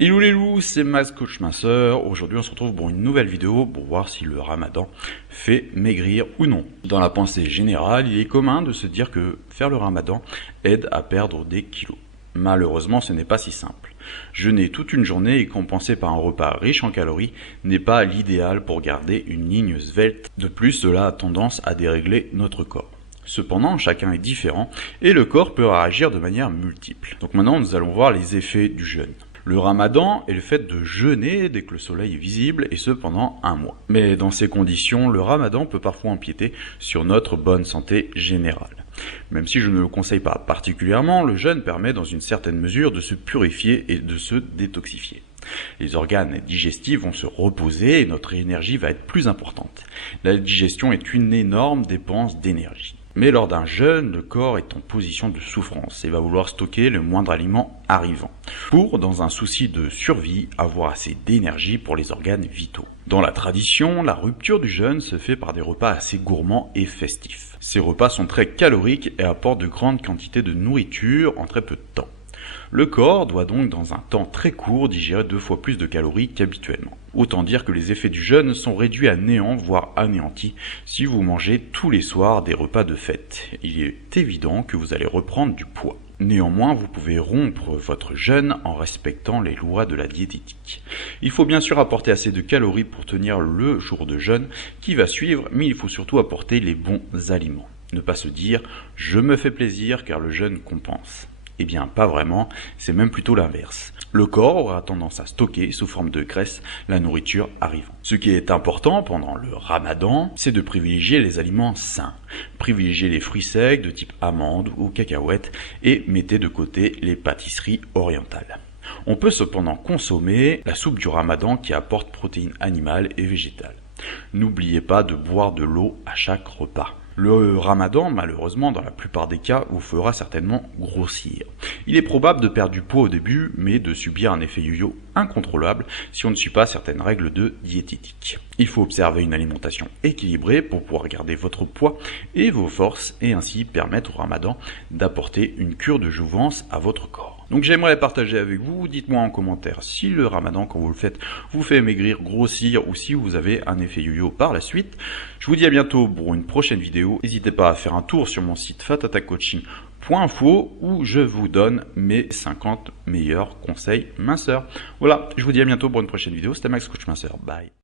Hello les loups, c'est Max Coach Minceur. Aujourd'hui on se retrouve pour une nouvelle vidéo pour voir si le ramadan fait maigrir ou non. Dans la pensée générale, il est commun de se dire que faire le ramadan aide à perdre des kilos. Malheureusement, ce n'est pas si simple. Jeûner toute une journée et compenser par un repas riche en calories n'est pas l'idéal pour garder une ligne svelte. De plus, cela a tendance à dérégler notre corps. Cependant, chacun est différent et le corps peut réagir de manière multiple. Donc maintenant, nous allons voir les effets du jeûne. Le ramadan est le fait de jeûner dès que le soleil est visible et ce pendant un mois. Mais dans ces conditions, le ramadan peut parfois empiéter sur notre bonne santé générale. Même si je ne le conseille pas particulièrement, le jeûne permet dans une certaine mesure de se purifier et de se détoxifier. Les organes digestifs vont se reposer et notre énergie va être plus importante. La digestion est une énorme dépense d'énergie. Mais lors d'un jeûne, le corps est en position de souffrance et va vouloir stocker le moindre aliment arrivant, pour, dans un souci de survie, avoir assez d'énergie pour les organes vitaux. Dans la tradition, la rupture du jeûne se fait par des repas assez gourmands et festifs. Ces repas sont très caloriques et apportent de grandes quantités de nourriture en très peu de temps. Le corps doit donc dans un temps très court digérer 2 fois plus de calories qu'habituellement. Autant dire que les effets du jeûne sont réduits à néant, voire anéantis, si vous mangez tous les soirs des repas de fête. Il est évident que vous allez reprendre du poids. Néanmoins, vous pouvez rompre votre jeûne en respectant les lois de la diététique. Il faut bien sûr apporter assez de calories pour tenir le jour de jeûne qui va suivre, mais il faut surtout apporter les bons aliments. Ne pas se dire « je me fais plaisir car le jeûne compense ». Eh bien, pas vraiment, c'est même plutôt l'inverse. Le corps aura tendance à stocker sous forme de graisse la nourriture arrivant. Ce qui est important pendant le ramadan, c'est de privilégier les aliments sains. Privilégiez les fruits secs de type amandes ou cacahuètes et mettez de côté les pâtisseries orientales. On peut cependant consommer la soupe du ramadan qui apporte protéines animales et végétales. N'oubliez pas de boire de l'eau à chaque repas. Le ramadan, malheureusement, dans la plupart des cas, vous fera certainement grossir. Il est probable de perdre du poids au début, mais de subir un effet yo-yo incontrôlable si on ne suit pas certaines règles de diététique. Il faut observer une alimentation équilibrée pour pouvoir garder votre poids et vos forces et ainsi permettre au ramadan d'apporter une cure de jouvence à votre corps. Donc j'aimerais partager avec vous, dites-moi en commentaire si le ramadan quand vous le faites vous fait maigrir, grossir ou si vous avez un effet yo-yo par la suite. Je vous dis à bientôt pour une prochaine vidéo. N'hésitez pas à faire un tour sur mon site fatatacoaching.info où je vous donne mes 50 meilleurs conseils minceurs. Voilà, je vous dis à bientôt pour une prochaine vidéo. C'était Max Coach Minceur. Bye.